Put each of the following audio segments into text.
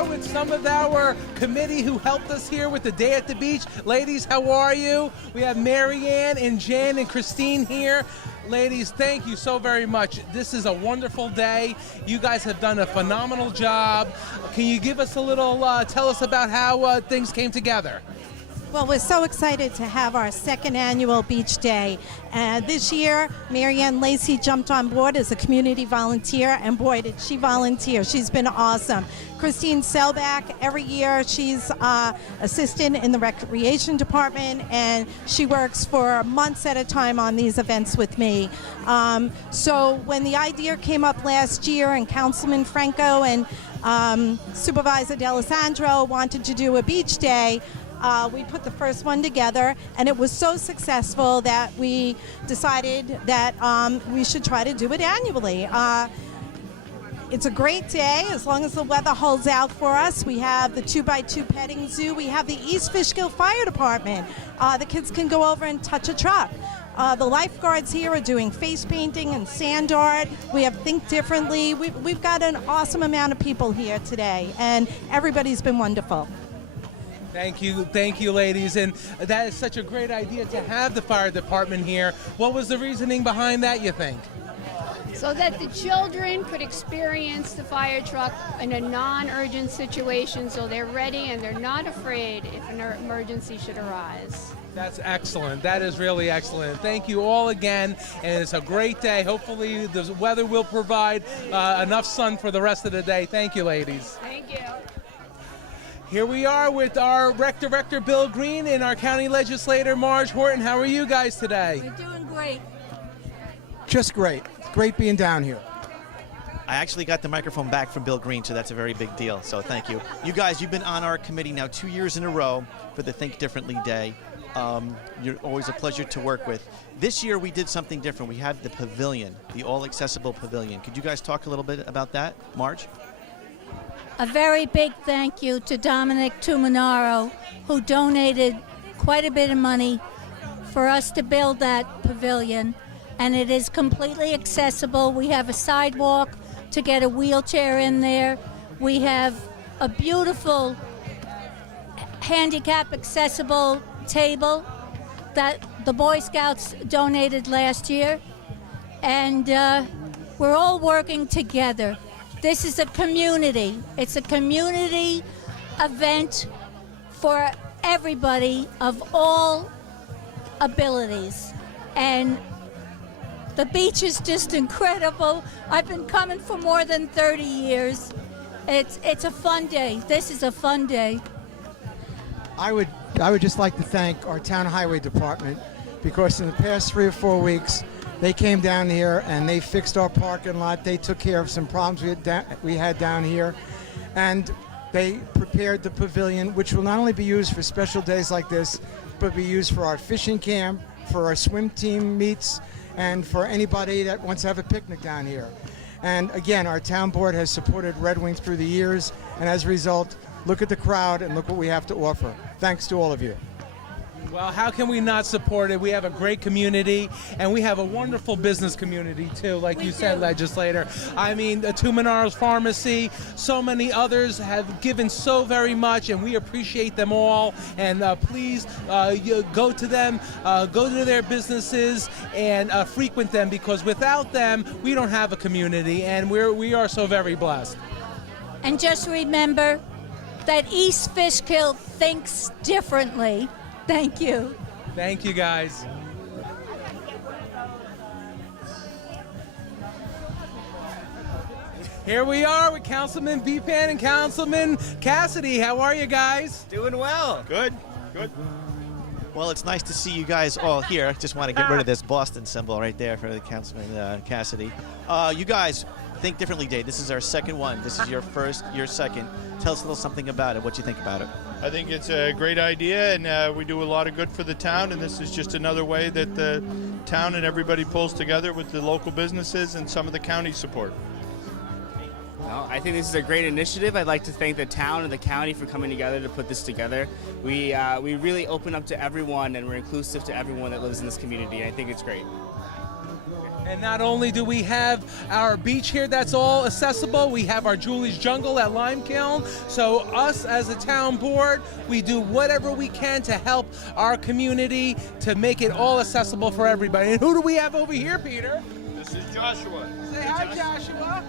are with some of our committee who helped us here with the Day at the Beach. Ladies, how are you? We have Marianne and Jen and Christine here. Ladies, thank you so very much. This is a wonderful day. You guys have done a phenomenal job. Can you give us a little, tell us about how things came together? Well, we're so excited to have our second annual Beach Day. This year, Marianne Lacey jumped on board as a community volunteer, and boy, did she volunteer. She's been awesome. Christine Selbach, every year she's assistant in the recreation department, and she works for months at a time on these events with me. So when the idea came up last year, and Councilman Franco and Supervisor D'Alessandro wanted to do a beach day, we put the first one together, and it was so successful that we decided that we should try to do it annually. It's a great day as long as the weather holds out for us. We have the 2x2 petting zoo. We have the East Fishkill Fire Department. The kids can go over and touch a truck. The lifeguards here are doing face painting and sand art. We have Think Differently. We've got an awesome amount of people here today, and everybody's been wonderful. Thank you, ladies, and that is such a great idea to have the fire department here. What was the reasoning behind that, you think? So that the children could experience the fire truck in a non-urgent situation, so they're ready and they're not afraid if an emergency should arise. That's excellent. That is really excellent. Thank you all again, and it's a great day. Hopefully the weather will provide enough sun for the rest of the day. Thank you, ladies. Thank you. Here we are with our Rec Director Bill Green and our County Legislator Marge Horton. How are you guys today? We're doing great. Just great. Great being down here. I actually got the microphone back from Bill Green, so that's a very big deal, so thank you. You guys, you've been on our committee now 2 years in a row for the Think Differently Day. You're always a pleasure to work with. This year we did something different. We had the pavilion, the all-accessible pavilion. Could you guys talk a little bit about that? Marge? A very big thank you to Dominic Tuminaro, who donated quite a bit of money for us to build that pavilion. And it is completely accessible. We have a sidewalk to get a wheelchair in there. We have a beautiful handicap accessible table that the Boy Scouts donated last year. And we're all working together. This is a community. It's a community event for everybody of all abilities. And the beach is just incredible. I've been coming for more than 30 years. It's a fun day. This is a fun day. I would just like to thank our Town Highway Department, because in the past 3 or 4 weeks, they came down here and they fixed our parking lot. They took care of some problems we had down here, and they prepared the pavilion, which will not only be used for special days like this, but be used for our fishing camp, for our swim team meets, and for anybody that wants to have a picnic down here. And again, our town board has supported Red Wing through the years, and as a result, look at the crowd and look what we have to offer. Thanks to all of you. Well, how can we not support it? We have a great community, and we have a wonderful business community, too, like you said, Legislator. I mean, the Tuminaro's Pharmacy, so many others have given so very much, and we appreciate them all. And please you go to them, go to their businesses, and frequent them, because without them, we don't have a community, and we are so very blessed. And just remember that East Fishkill thinks differently. Thank you. Thank you, guys. Here we are with Councilman Bepan and Councilman Cassidy. How are you guys? Doing well. Good. Well, it's nice to see you guys all here. I just want to get rid of this Boston symbol right there for the Councilman Cassidy. You guys, Think Differently Day. This is our second one. This is your first, your second. Tell us a little something about it. What you think about it? I think it's a great idea, and we do a lot of good for the town, and this is just another way that the town and everybody pulls together with the local businesses and some of the county support. Well, I think this is a great initiative. I'd like to thank the town and the county for coming together to put this together. We really open up to everyone, and we're inclusive to everyone that lives in this community. I think it's great. And not only do we have our beach here that's all accessible, we have our Julie's Jungle at Lime Kiln. So us as a town board, we do whatever we can to help our community to make it all accessible for everybody. And who do we have over here, Peter? This is Joshua. Say hi, Joshua.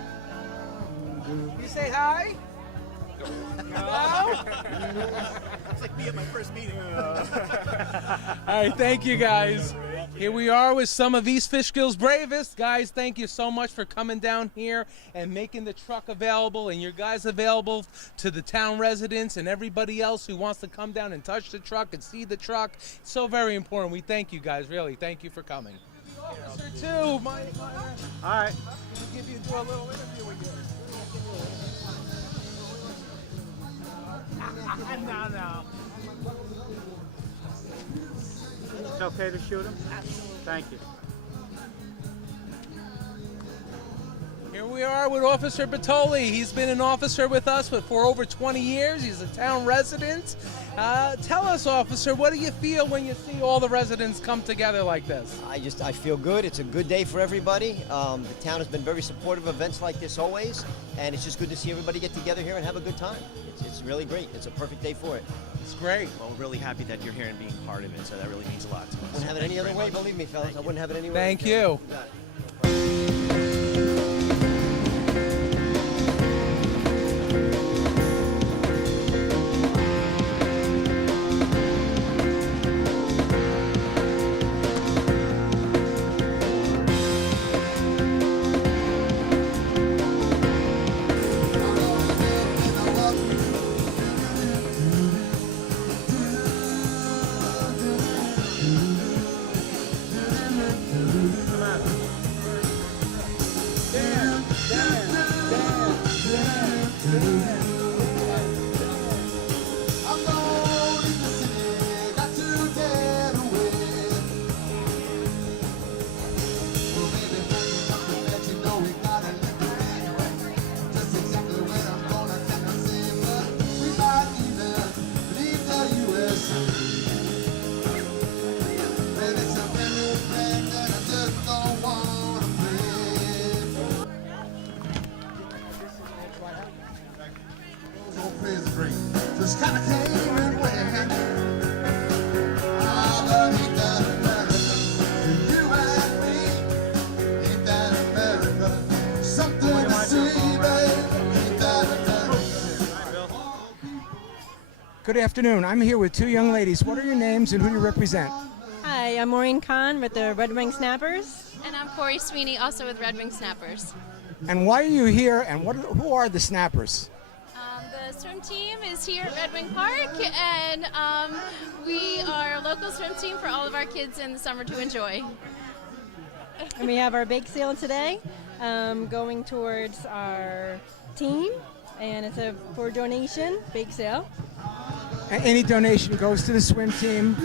You say hi? No? It's like me at my first meeting. All right, thank you guys. Here we are with some of East Fishkill's bravest. Guys, thank you so much for coming down here and making the truck available, and your guys available to the town residents and everybody else who wants to come down and touch the truck and see the truck. It's so very important. We thank you guys, really. Thank you for coming. Officer too. All right. Do a little interview with you. No. It's okay to shoot him? Absolutely. Thank you. Here we are with Officer Bertoli. He's been an officer with us for over 20 years. He's a town resident. Tell us, officer, what do you feel when you see all the residents come together like this? I feel good. It's a good day for everybody. The town has been very supportive of events like this always, and it's just good to see everybody get together here and have a good time. It's really great. It's a perfect day for it. It's great. Well, we're really happy that you're here and being part of it, so that really means a lot to us. I wouldn't have it any other way, believe me, fellas. I wouldn't have it any way. Thank you. Just kind of came and went. Ah, but ain't that America? You and me, ain't that America? Something to see, babe, ain't that America? Good afternoon. I'm here with two young ladies. What are your names and who do you represent? Hi, I'm Maureen Kahn with the Red Wing Snappers. And I'm Corey Sweeney, also with Red Wing Snappers. And why are you here, and who are the Snappers? The swim team is here at Red Wing Park, and we are a local swim team for all of our kids in the summer to enjoy. And we have our bake sale today going towards our team, and it's for donation bake sale. And any donation goes to the swim team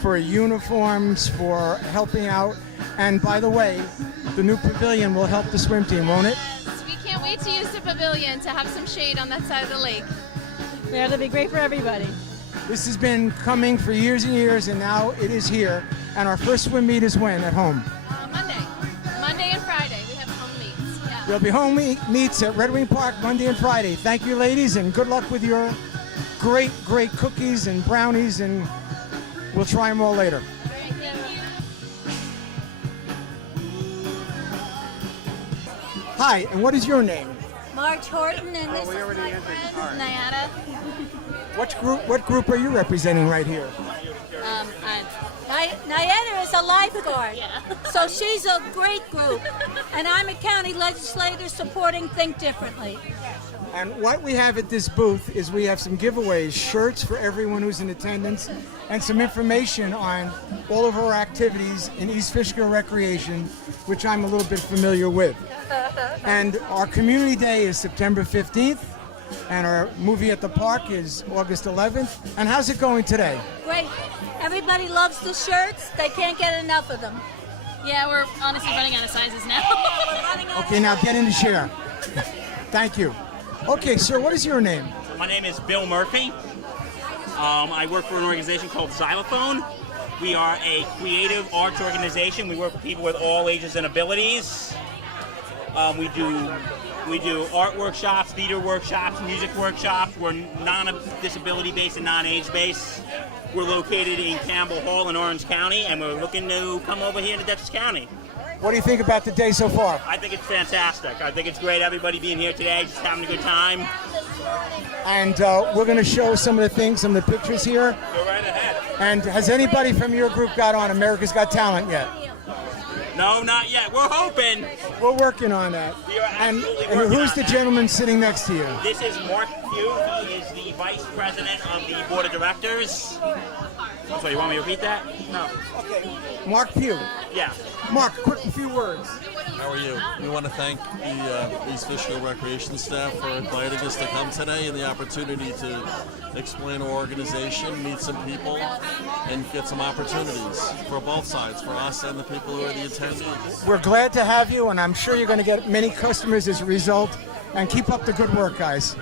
for uniforms, for helping out. And by the way, the new pavilion will help the swim team, won't it? Yes, we can't wait to use the pavilion to have some shade on that side of the lake. Yeah, that'll be great for everybody. This has been coming for years and years, and now it is here. And our first swim meet is when? At home? Monday and Friday. We have home meets. Yeah. There'll be home meets at Red Wing Park Monday and Friday. Thank you, ladies, and good luck with your great cookies and brownies, and we'll try them all later. Hi, and what is your name? Marge Horton, and this is my friend Nyada. What group are you representing right here? Nyada is a lifeguard, so she's a great group. And I'm a county legislator supporting Think Differently. And what we have at this booth is we have some giveaways, shirts for everyone who's in attendance, and some information on all of our activities in East Fishkill Recreation, which I'm a little bit familiar with. And our Community Day is September 15th, and our movie at the park is August 11th. And how's it going today? Great. Everybody loves the shirts. They can't get enough of them. Yeah, we're honestly running out of sizes now. Okay, now get in the chair. Thank you. Okay, sir, what is your name? My name is Bill Murphy. I work for an organization called Xylophone, We are a creative arts organization. We work with people with all ages and abilities. We do art workshops, theater workshops, music workshops. We're non-disability based and non-age based. We're located in Campbell Hall in Orange County, and we're looking to come over here to Dutchess County. What do you think about the day so far? I think it's fantastic. I think it's great, everybody being here today, just having a good time. And we're going to show some of the things, some of the pictures here. Go right ahead. And has anybody from your group got on America's Got Talent yet? No, not yet. We're hoping. We're working on that. We are And absolutely working who's on the that. gentleman sitting next to you? This is Mark Pugh. He is the vice president of the board of directors. I'm sorry, you want me to repeat that? No. Okay. Mark Pugh. Yeah. Mark, quick, a few words. How are you? We want to thank the East Fishkill Recreation staff for inviting us to come today and the opportunity to explain our organization, meet some people, and get some opportunities for both sides, for us and the people who are the attendees. We're glad to have you, and I'm sure you're going to get many customers as a result. And keep up the good work, guys.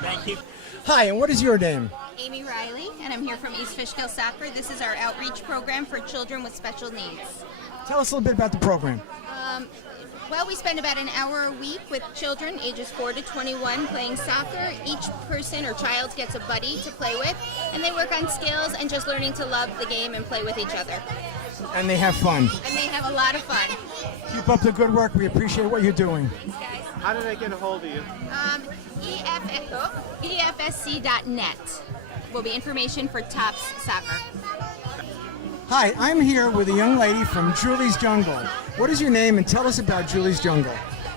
Thank you. Hi, and what is your name? Amy Riley, and I'm here from East Fishkill Soccer. This is our outreach program for children with special needs. Tell us a little bit about the program. Well, we spend about an hour a week with children ages 4 to 21 playing soccer. Each person or child gets a buddy to play with, and they work on skills and just learning to love the game and play with each other. And they have fun. And they have a lot of fun. Keep up the good work. We appreciate what you're doing. Thanks, guys. How did I get a hold of you? EFSC.net will be information for Tops Soccer. Hi, I'm here with a young lady from Julie's Jungle. What is your name, and tell us about Julie's Jungle?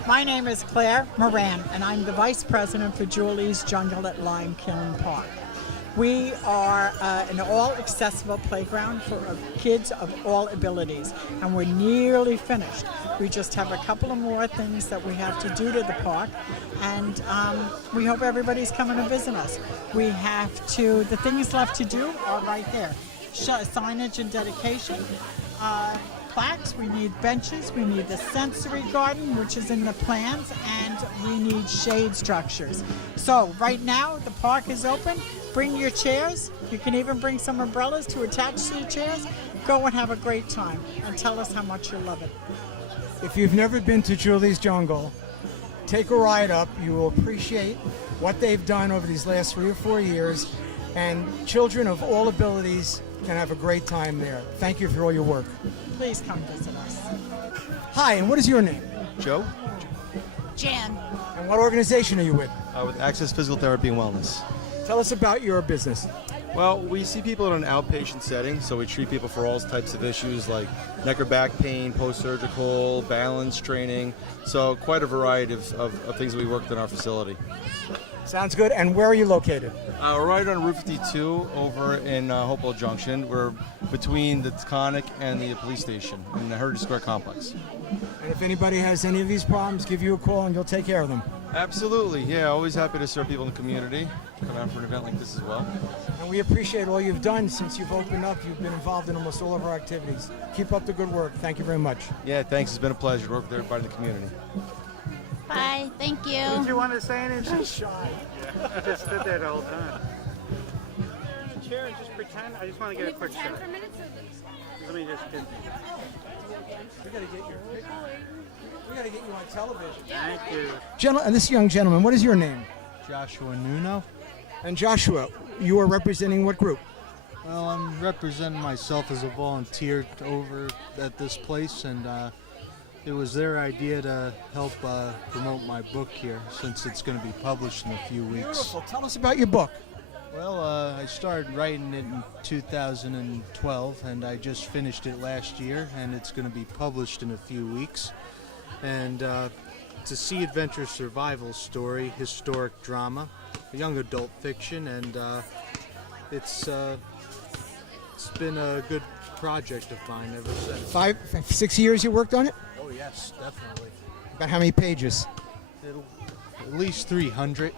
My name is Claire Moran, and I'm the Vice President for Julie's Jungle at Lime Kiln Park. We are an all-accessible playground for kids of all abilities, and we're nearly finished. We just have a couple of more things that we have to do to the park, and we hope everybody's coming to visit us. The things left to do are right there. Signage and dedication, plaques, we need benches, we need the sensory garden, which is in the plans, and we need shade structures. So right now the park is open. Bring your chairs. You can even bring some umbrellas to attach to your chairs. Go and have a great time and tell us how much you love it. If you've never been to Julie's Jungle, take a ride up. You will appreciate what they've done over these last 3 or 4 years, and children of all abilities can have a great time there. Thank you for all your work. Please come visit us. Hi, and what is your name? Joe. Jan. And what organization are you with? With Access Physical Therapy and Wellness. Tell us about your business. Well, we see people in an outpatient setting, so we treat people for all types of issues like neck or back pain, post-surgical, balance training, so quite a variety of things that we work with in our facility. Sounds good. And where are you located? We're right on Route 52 over in Hopewell Junction. We're between the Taconic and the police station in the Heritage Square complex. And if anybody has any of these problems, give you a call and you'll take care of them. Absolutely, yeah. Always happy to serve people in the community. Come out for an event like this as well. And we appreciate all you've done since you've opened up. You've been involved in almost all of our activities. Keep up the good work. Thank you very much. Yeah, thanks. It's been a pleasure to work with everybody in the community. Bye. Thank you. Did you want to say anything? She's shy. I just stood there the whole time. Chair and just pretend. I just want to get a quick shot. Let me just get. We gotta get you on television. Thank you. This young gentleman, what is your name? Joshua Nuno. And Joshua, you are representing what group? Well, I'm representing myself as a volunteer over at this place, and it was their idea to help promote my book here, since it's going to be published in a few weeks. Beautiful. Tell us about your book. Well, I started writing it in 2012, and I just finished it last year, and it's going to be published in a few weeks. And it's a sea adventure survival story, historic drama, young adult fiction, and it's been a good project of mine ever since. 6 years you worked on it? Oh yes, definitely. About how many pages? At least 300.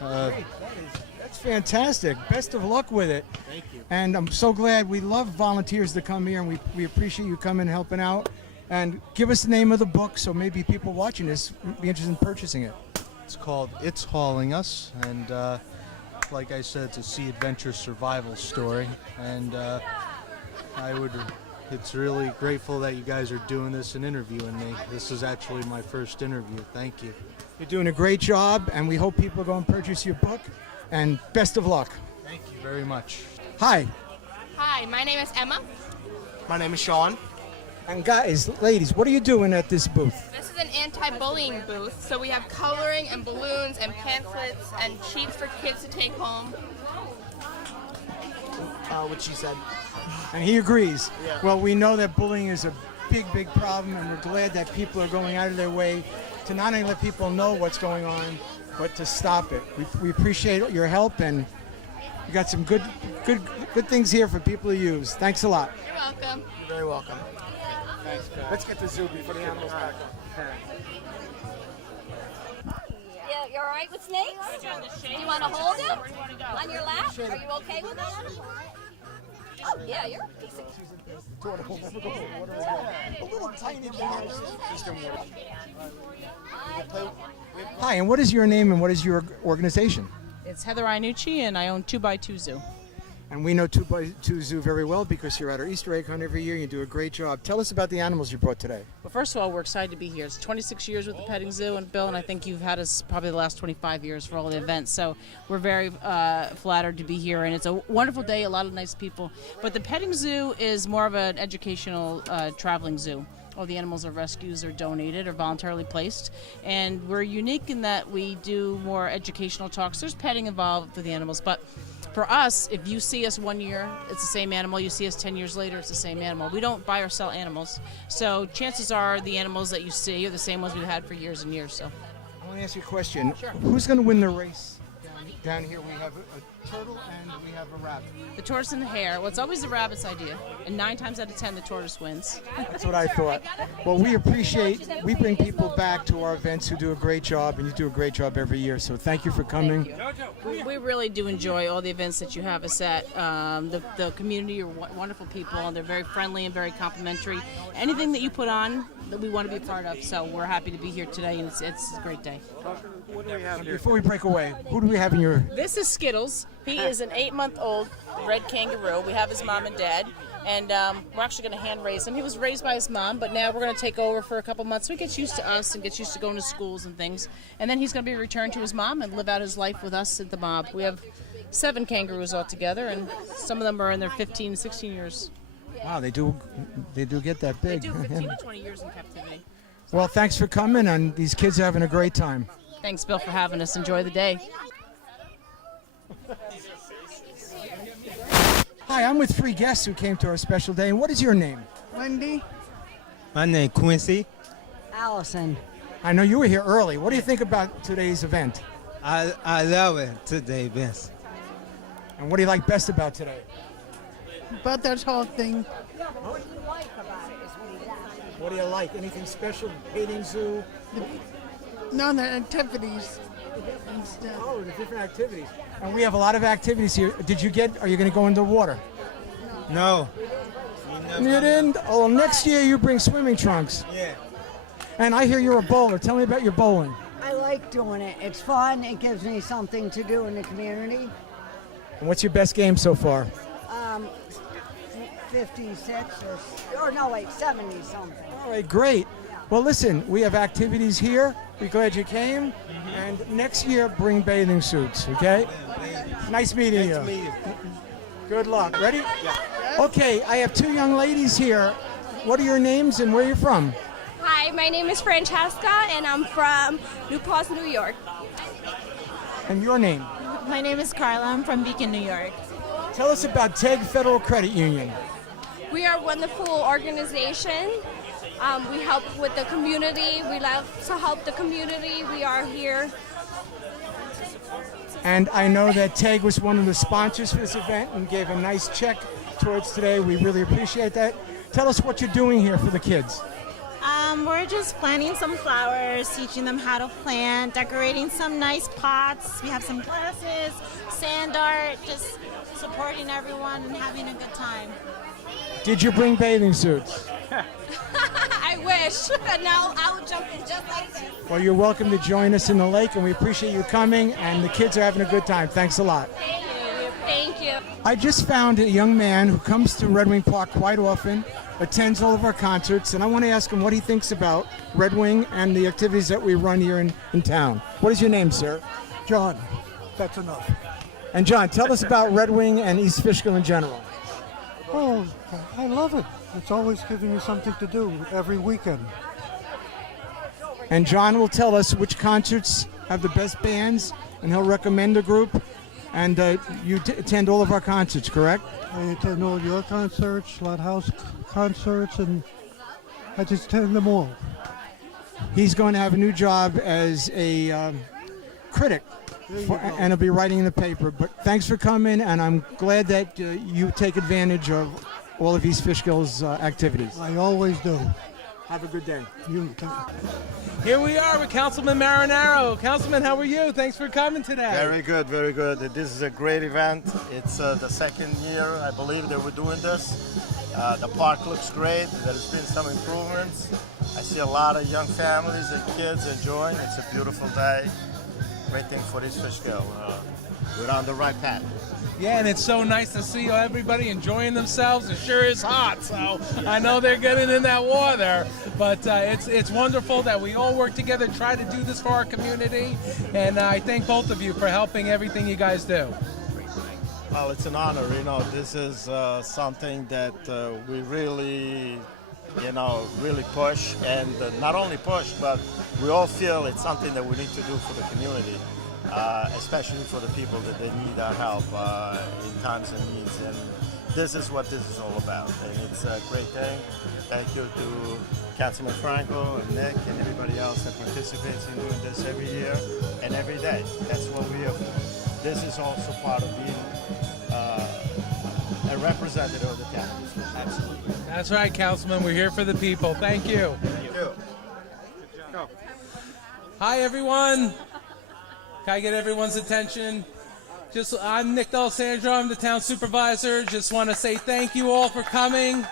That's fantastic. Best of luck with it. Thank you. And I'm so glad. We love volunteers to come here, and we appreciate you coming and helping out. And give us the name of the book so maybe people watching this would be interested in purchasing it. It's called It's Hauling Us, and like I said, it's a sea adventure survival story, and it's really grateful that you guys are doing this and interviewing me. This is actually my first interview. Thank you. You're doing a great job, and we hope people go and purchase your book. And best of luck. Thank you very much. Hi. Hi, my name is Emma. My name is Sean. And guys, ladies, what are you doing at this booth? This is an anti-bullying booth, so we have coloring and balloons and pamphlets and sheets for kids to take home. What she said. And he agrees. Yeah. Well, we know that bullying is a big, big problem, and we're glad that people are going out of their way to not only let people know what's going on, but to stop it. We appreciate your help, and you got some good things here for people to use. Thanks a lot. You're welcome. You're very welcome. Thanks, guys. Let's get the zoo before the animals back up. Yeah, you all right with snakes? Do you want to hold him on your lap? Are you okay with that? Oh, yeah, you're a piece of... A little tiny Hi, and what is your name and what is your organization? It's Heather Iannucci, and I own 2x2 Zoo. And we know 2x2 Zoo very well because you're at our Easter egg hunt every year. You do a great job. Tell us about the animals you brought today. Well, first of all, we're excited to be here. It's 26 years with the petting zoo, and Bill, and I think you've had us probably the last 25 years for all the events. So we're very flattered to be here, and it's a wonderful day, a lot of nice people. But the petting zoo is more of an educational traveling zoo. All the animals are rescues or donated or voluntarily placed. And we're unique in that we do more educational talks. There's petting involved with the animals, but for us, if you see us 1 year, it's the same animal. You see us 10 years later, it's the same animal. We don't buy or sell animals. So chances are the animals that you see are the same ones we've had for years and years. So I want to ask you a question. Sure. Who's going to win the race? Down here we have a turtle and we have a rabbit. the tortoise and the hare. Well, it's always the rabbit's idea. And 9 times out of 10, the tortoise wins. That's what I thought. Well, we bring people back to our events who do a great job, and you do a great job every year. So thank you for coming. Thank you. We really do enjoy all the events that you have us at. The community are wonderful people, and they're very friendly and very complimentary. Anything that you put on, that we want to be a part of. So we're happy to be here today, and it's a great day. What do we have here? Before we break away, who do we have in your... This is Skittles. He is an 8-month-old red kangaroo. We have his mom and dad, and we're actually going to hand raise him. He was raised by his mom, but now we're going to take over for a couple months so he gets used to us and gets used to going to schools and things. And then he's going to be returned to his mom and live out his life with us at the mob. We have 7 kangaroos altogether, and some of them are in their 15, 16 years. Wow, they do get that big. They do 15 to 20 years in captivity. Well, thanks for coming, and these kids are having a great time. Thanks, Bill, for having us. Enjoy the day. Hi, I'm with 3 guests who came to our special day. And what is your name? Wendy. My name Quincy. Allison. I know you were here early. What do you think about today's event? I love it, today's event. And what do you like best about today? About that whole thing. What do you like about it is what he's asking. What do you like? Anything special? Petting zoo? No, the activities and stuff. Oh, the different activities. And we have a lot of activities here. Are you going to go into the water? No. You didn't? Oh, next year you bring swimming trunks. Yeah. And I hear you're a bowler. Tell me about your bowling. I like doing it. It's fun. It gives me something to do in the community. And what's your best game so far? 56 or no, wait, 70 something. All right, great. Well, listen, we have activities here. We're glad you came. And next year, bring bathing suits, okay? Nice meeting you. Good luck. Ready? Yeah. Okay, I have 2 young ladies here. What are your names and where are you from? Hi, my name is Francesca, and I'm from New Paltz, New York. And your name? My name is Carla. I'm from Beacon, New York. Tell us about TEG Federal Credit Union. We are a wonderful organization. We help with the community. We love to help the community. We are here. And I know that TEG was one of the sponsors for this event and gave a nice check towards today. We really appreciate that. Tell us what you're doing here for the kids. We're just planting some flowers, teaching them how to plant, decorating some nice pots. We have some glasses, sand art, just supporting everyone and having a good time. Did you bring bathing suits? I I wish. Now I would jump in just like this. Well, you're welcome to join us in the lake, and we appreciate you coming, and the kids are having a good time. Thanks a lot. Thank you. Thank you. I just found a young man who comes to Red Wing Park quite often, attends all of our concerts, and I want to ask him what he thinks about Red Wing and the activities that we run here in town. What is your name, sir? John. That's enough. And John, tell us about Red Wing and East Fishkill in general. Oh, I love it. It's always giving me something to do every weekend. And John will tell us which concerts have the best bands, and he'll recommend a group. And you attend all of our concerts, correct? I attend all your concerts, House concerts, and I just attend them all. He's going to have a new job as a critic, and he'll be writing in the paper. But thanks for coming, and I'm glad that you take advantage of all of East Fishkill's activities. I always do. Have a good day. You too. Here we are with Councilman Marinaro. Councilman, how are you? Thanks for coming today. Very good, very good. This is a great event. It's the second year, I believe, that we're doing this. The park looks great. There's been some improvements. I see a lot of young families and kids enjoying. It's a beautiful day. Great thing for East Fishkill. We're on the right path. Yeah, and it's so nice to see everybody enjoying themselves. It sure is hot, so I know they're getting in that water. But it's wonderful that we all work together, try to do this for our community. And I thank both of you for helping everything you guys do. Well, it's an honor. This is something that we really, really push. And not only push, but we all feel it's something that we need to do for the community. Especially for the people that they need our help in times of needs. And this is what this is all about. And it's a great thing. Thank you to Councilman Franco and Nick and everybody else that participates in doing this every year and every day. That's what we're here for. This is also part of being a representative of the town. Absolutely. That's right, Councilman. We're here for the people. Thank you. Thank you. Go. Hi, everyone. Can I get everyone's attention? I'm Nick D'Alessandro. I'm the town supervisor. Just want to say thank you all for coming.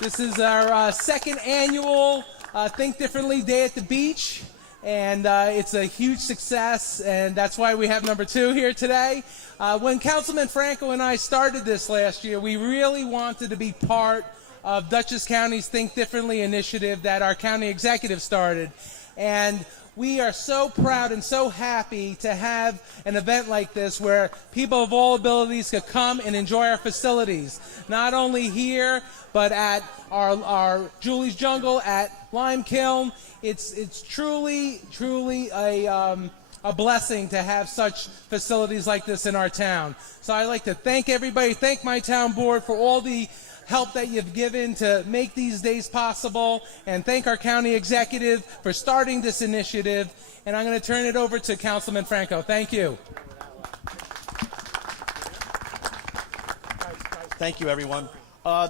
This is our second annual Think Differently Day at the Beach, and it's a huge success, and that's why we have number 2 here today. When Councilman Franco and I started this last year, we really wanted to be part of Dutchess County's Think Differently initiative that our county executive started, and we are so proud and so happy to have an event like this where people of all abilities could come and enjoy our facilities. Not only here, but at our Julie's Jungle, at Lime Kiln. It's truly a blessing to have such facilities like this in our town. So I'd like to thank everybody, thank my town board for all the help that you've given to make these days possible, and thank our county executive for starting this initiative. And I'm going to turn it over to Councilman Franco. Thank you. Thank you, everyone.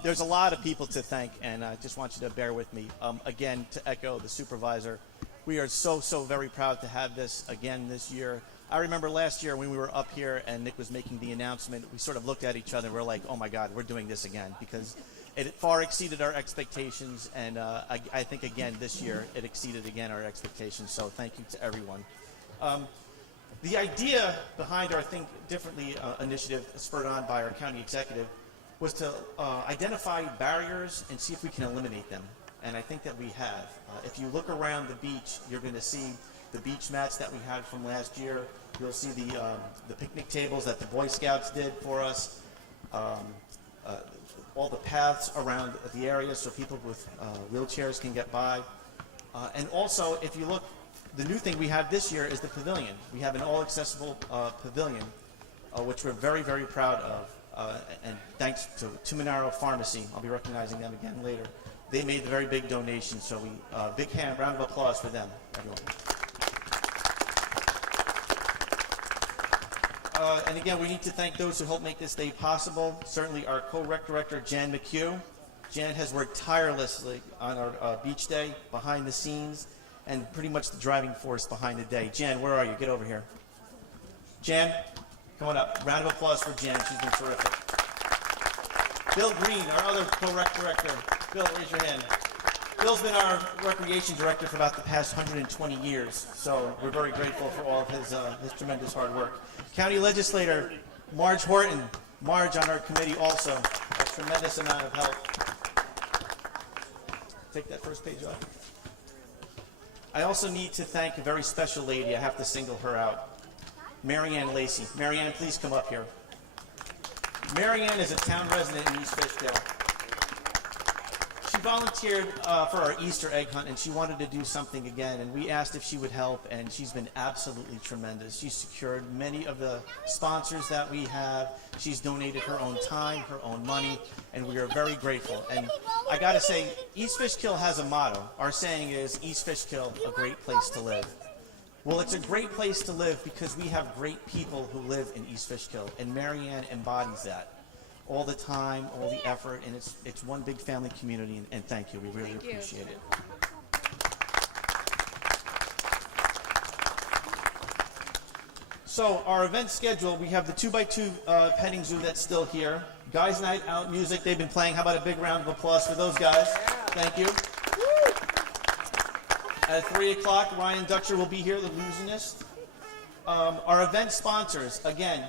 There's a lot of people to thank, and I just want you to bear with me. Again, to echo the supervisor, we are so very proud to have this again this year. I remember last year when we were up here and Nick was making the announcement, we sort of looked at each other and we're like, oh my God, we're doing this again, because it far exceeded our expectations, and I think again this year it exceeded again our expectations, so thank you to everyone. The idea behind our Think Differently initiative, spurred on by our county executive, was to identify barriers and see if we can eliminate them, and I think that we have. If you look around the beach, you're going to see the beach mats that we had from last year. You'll see the picnic tables that the Boy Scouts did for us, all the paths around the area so people with wheelchairs can get by. And also, if you look, the new thing we have this year is the pavilion. We have an all-accessible pavilion, which we're very proud of. And thanks to Tuminaro Pharmacy, I'll be recognizing them again later. They made a very big donation, so we big round of applause for them, everyone. And again, we need to thank those who helped make this day possible. Certainly our co-rec director, Jan McHugh. Jan has worked tirelessly on our beach day, behind the scenes, and pretty much the driving force behind the day. Jan, where are you? Get over here. Jan, come on up. Round of applause for Jan. She's been terrific. Bill Green, our other co-rec director. Bill, raise your hand. Bill's been our recreation director for about the past 120 years, so we're very grateful for all of his tremendous hard work. County Legislator Marge Horton. Marge on our committee also, a tremendous amount of help. Take that first page off. I also need to thank a very special lady. I have to single her out. Marianne Lacey. Marianne, please come up here. Marianne is a town resident in East Fishkill. She volunteered for our Easter egg hunt, and she wanted to do something again, and we asked if she would help, and she's been absolutely tremendous. She's secured many of the sponsors that we have. She's donated her own time, her own money, and we are very grateful. And I got to say, East Fishkill has a motto. Our saying is, East Fishkill, a great place to live. Well, it's a great place to live because we have great people who live in East Fishkill, and Marianne embodies that. All the time, all the effort, and it's one big family community, and thank you. We really appreciate it. So our event schedule, we have the 2x2 petting zoo that's still here. Guys Night Out music, they've been playing. How about a big round of applause for those guys? Thank you. At 3 o'clock, Ryan Dutcher will be here, the illusionist. Our event sponsors, again,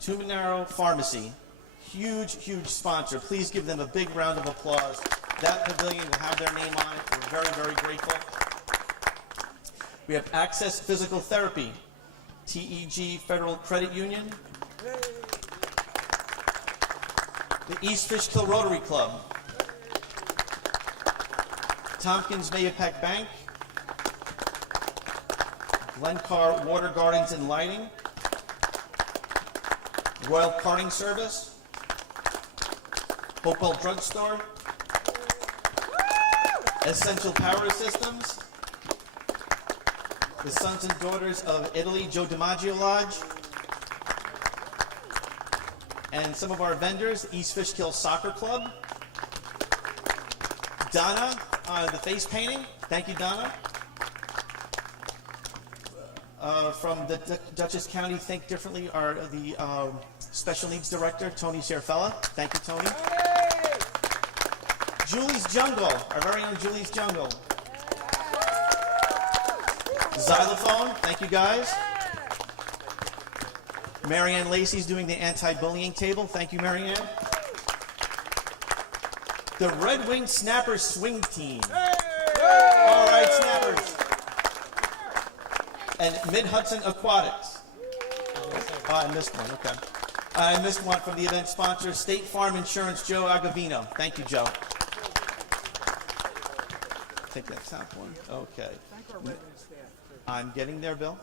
Tumanaro Pharmacy. Huge, huge sponsor. Please give them a big round of applause. That pavilion will have their name on it. We're very, very grateful. We have Access Physical Therapy, TEG Federal Credit Union, the East Fishkill Rotary Club, Tompkins Mahopac Bank, Glencar Water Gardens and Lighting, Royal Karting Service, Hopewell Drug Store, Essential Power Systems, the Sons and Daughters of Italy, Joe DiMaggio Lodge, and some of our vendors, East Fishkill Soccer Club, Donna, the face painting, thank you, Donna. From the Dutchess County Think Differently are the Special Needs Director, Tony Sherfella. Thank you, Tony. Julie's Jungle, our very own Julie's Jungle. Xylophone, thank you guys. Marianne Lacey's doing the anti-bullying table. Thank you, Marianne. The Red Wing Snappers Swing Team. All right, Snappers. And Mid-Hudson Aquatics. Oh, I missed one, okay. I missed one from the event sponsor, State Farm Insurance, Joe Agavino. Thank you, Joe. Take that top one. Okay. I'm getting there, Bill.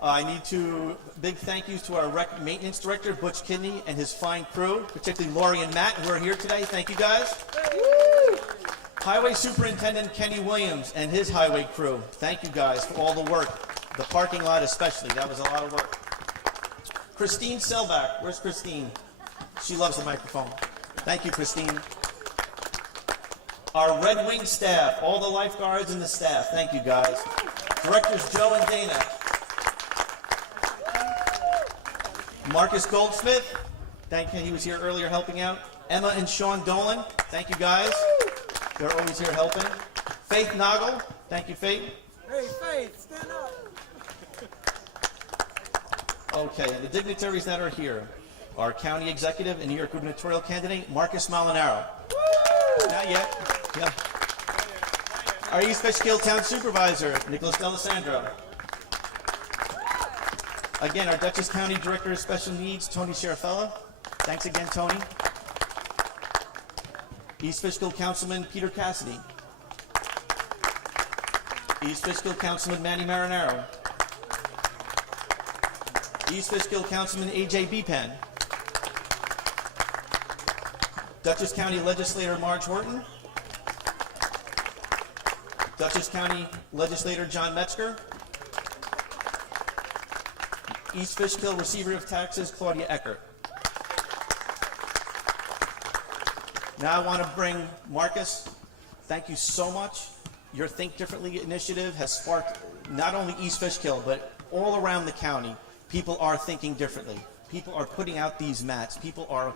I need to big thank yous to our maintenance director, Butch Kidney, and his fine crew, particularly Lori and Matt, who are here today. Thank you, guys. Highway Superintendent Kenny Williams and his highway crew. Thank you, guys, for all the work. The parking lot especially. That was a lot of work. Christine Selbach. Where's Christine? She loves the microphone. Thank you, Christine. Our Red Wing staff, all the lifeguards and the staff. Thank you, guys. Directors Joe and Dana. Marcus Goldsmith. Thank you. He was here earlier helping out. Emma and Sean Dolan. Thank you, guys. They're always here helping. Faith Noggle. Thank you, Faith. Hey, Faith, stand up. Okay, and the dignitaries that are here. Our county executive and New York gubernatorial candidate, Marcus Molinaro. Not yet. Yeah. Our East Fishkill Town Supervisor, Nicholas D'Alessandro. Again, our Dutchess County Director of Special Needs, Tony Sherfella. Thanks again, Tony. East Fishkill Councilman Peter Cassidy. East Fishkill Councilman Manny Marinaro. East Fishkill Councilman A.J. Bepan. Dutchess County Legislator Marge Horton. Dutchess County Legislator John Metzger. East Fishkill Receiver of Taxes Claudia Eckert. Now I want to bring Marcus. Thank you so much. Your Think Differently initiative has sparked not only East Fishkill, but all around the county. People are thinking differently. People are putting out these mats. People are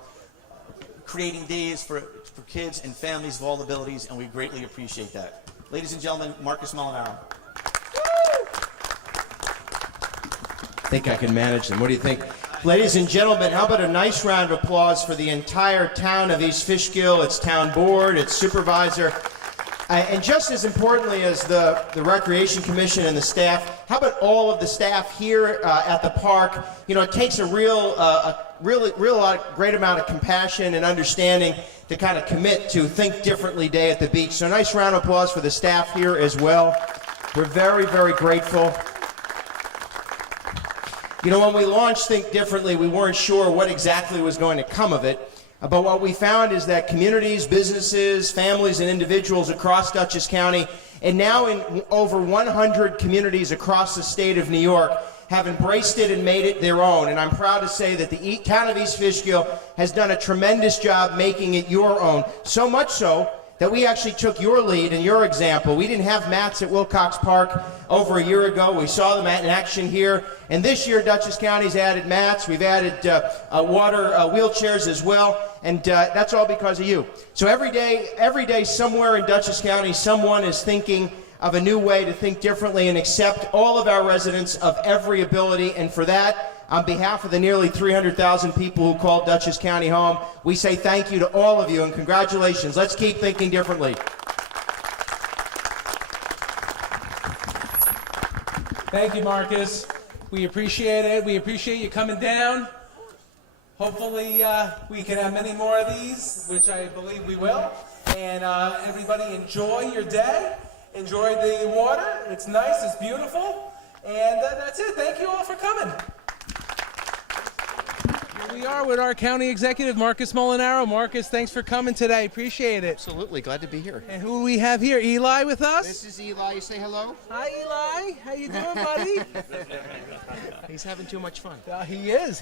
creating days for kids and families of all abilities, and we greatly appreciate that. Ladies and gentlemen, Marcus Molinaro. I think I can manage them. What do you think? Ladies and gentlemen, how about a nice round of applause for the entire town of East Fishkill, its town board, its supervisor, and just as importantly as the Recreation Commission and the staff, how about all of the staff here at the park? You know, it takes a great amount of compassion and understanding to kind of commit to Think Differently Day at the beach. So a nice round of applause for the staff here as well. We're very, very grateful. You know, when we launched Think Differently, we weren't sure what exactly was going to come of it. But what we found is that communities, businesses, families, and individuals across Dutchess County, and now in over 100 communities across the state of New York, have embraced it and made it their own. And I'm proud to say that the town of East Fishkill has done a tremendous job making it your own. So much so that we actually took your lead and your example. We didn't have mats at Wilcox Park over a year ago. We saw them in action here. And this year, Dutchess County's added mats. We've added water wheelchairs as well. And that's all because of you. So every day somewhere in Dutchess County, someone is thinking of a new way to think differently and accept all of our residents of every ability. And for that, on behalf of the nearly 300,000 people who call Dutchess County home, we say thank you to all of you and congratulations. Let's keep thinking differently. Thank you, Marcus. We appreciate it. We appreciate you coming down. Hopefully we can have many more of these, which I believe we will. And everybody enjoy your day. Enjoy the water. It's nice. It's beautiful. And that's it. Thank you all for coming. Here we are with our county executive, Marcus Molinaro. Marcus, thanks for coming today. Appreciate it. Absolutely. Glad to be here. And who do we have here? Eli with us? This is Eli. You say hello? Hi, Eli. How you doing, buddy? He's having too much fun. He is.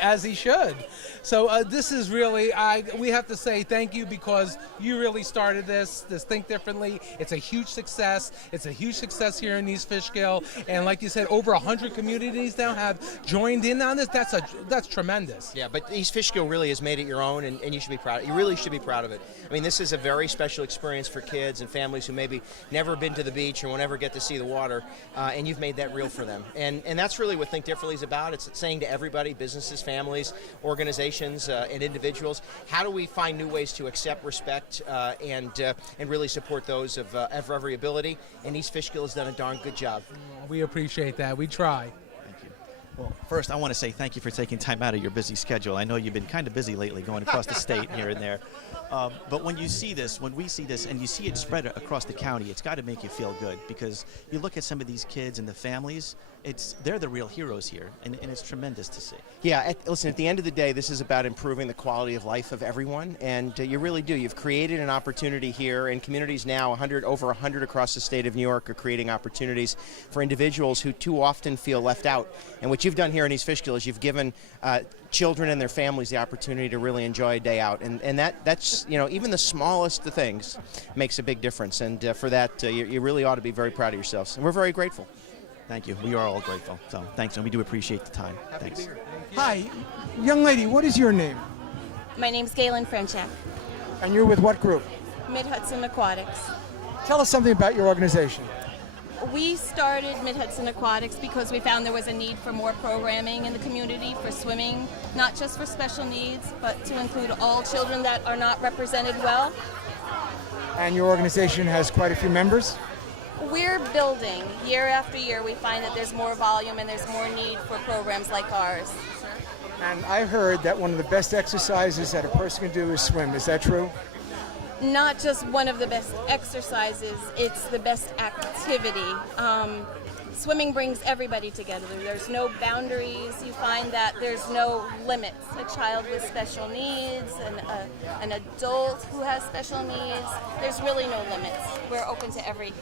As he should. So this is really, we have to say thank you because you really started this Think Differently. It's a huge success. It's a huge success here in East Fishkill. And like you said, over 100 communities now have joined in on this. That's tremendous. Yeah, but East Fishkill really has made it your own, and you should be proud. You really should be proud of it. I mean, this is a very special experience for kids and families who maybe never been to the beach or will never get to see the water, and you've made that real for them. And that's really what Think Differently is about. It's saying to everybody, businesses, families, organizations, and individuals, how do we find new ways to accept, respect, and really support those of every ability? And East Fishkill has done a darn good job. We appreciate that. We try. Well, first, I want to say thank you for taking time out of your busy schedule. I know you've been kind of busy lately going across the state here and there. But when we see this, and you see it spread across the county, it's got to make you feel good because you look at some of these kids and the families, they're the real heroes here, and it's tremendous to see. Yeah, listen, at the end of the day, this is about improving the quality of life of everyone, and you really do. You've created an opportunity here, and communities now, over 100 across the state of New York, are creating opportunities for individuals who too often feel left out. And what you've done here in East Fishkill is you've given children and their families the opportunity to really enjoy a day out, and that's, you know, even the smallest of things makes a big difference, and for that, you really ought to be very proud of yourselves, and we're very grateful. Thank you. We are all grateful. So thanks, and we do appreciate the time. Thanks. Hi, young lady, what is your name? My name's Galen Frenchak. And you're with what group? Mid-Hudson Aquatics. Tell us something about your organization. We started Mid-Hudson Aquatics because we found there was a need for more programming in the community for swimming, not just for special needs, but to include all children that are not represented well. And your organization has quite a few members? We're building. Year after year, we find that there's more volume and there's more need for programs like ours. And I heard that one of the best exercises that a person can do is swim. Is that true? Not just one of the best exercises, it's the best activity. Swimming brings everybody together. There's no boundaries. You find that there's no limits. A child with special needs, an adult who has special needs, there's really no limits. We're open to every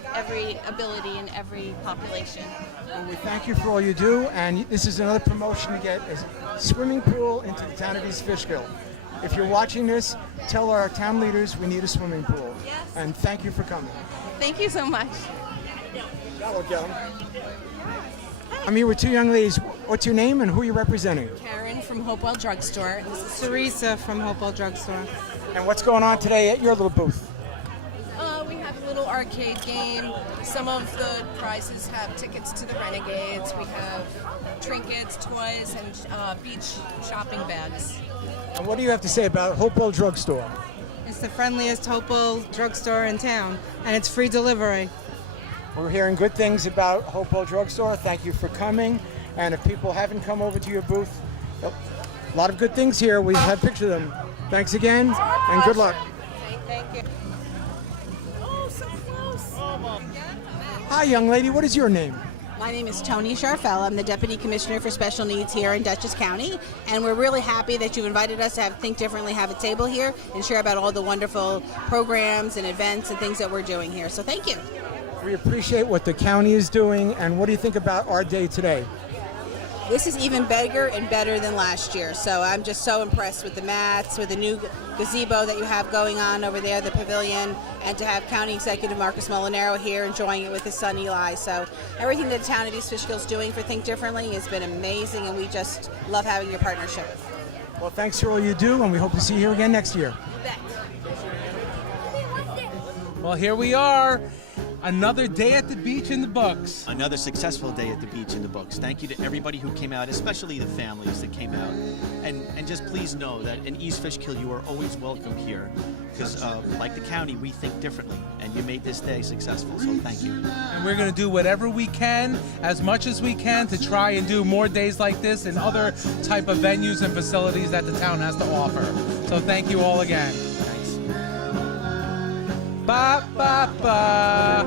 ability and every population. Well, we thank you for all you do, and this is another promotion to get a swimming pool into the town of East Fishkill. If you're watching this, tell our town leaders we need a swimming pool. Yes. And thank you for coming. Thank you so much. I'm here with two young ladies. What's your name and who are you representing? Karen from Hopewell Drugstore. This is Teresa from Hopewell Drugstore. And what's going on today at your little booth? We have a little arcade game. Some of the prizes have tickets to the Renegades. We have trinkets, toys, and beach shopping bags. And what do you have to say about Hopewell Drugstore? It's the friendliest Hopewell drugstore in town, and it's free delivery. We're hearing good things about Hopewell Drugstore. Thank you for coming. And if people haven't come over to your booth, a lot of good things here. We've had pictures of them. Thanks again, and good luck. Thank you. Oh, so close. Hi, young lady. What is your name? My name is Tony Sharfell. I'm the Deputy Commissioner for Special Needs here in Dutchess County, and we're really happy that you've invited us to Think Differently, have a table here, and share about all the wonderful programs and events and things that we're doing here. So thank you. We appreciate what the county is doing, and what do you think about our day today? This is even bigger and better than last year, so I'm just so impressed with the mats, with the new gazebo that you have going on over there, the pavilion, and to have County Executive Marcus Molinaro here enjoying it with his son Eli. So everything that the town of East Fishkill is doing for Think Differently has been amazing, and we just love having your partnership. Well, thanks for all you do, and we hope to see you here again next year. Well, here we are. Another day at the beach in the books. Another successful day at the beach in the books. Thank you to everybody who came out, especially the families that came out. And just please know that in East Fishkill, you are always welcome here. Because like the county, we think differently. And you made this day successful, so thank you. And we're going to do whatever we can, as much as we can, to try and do more days like this and other type of venues and facilities that the town has to offer. So thank you all again. Thanks. Ba, ba, ba.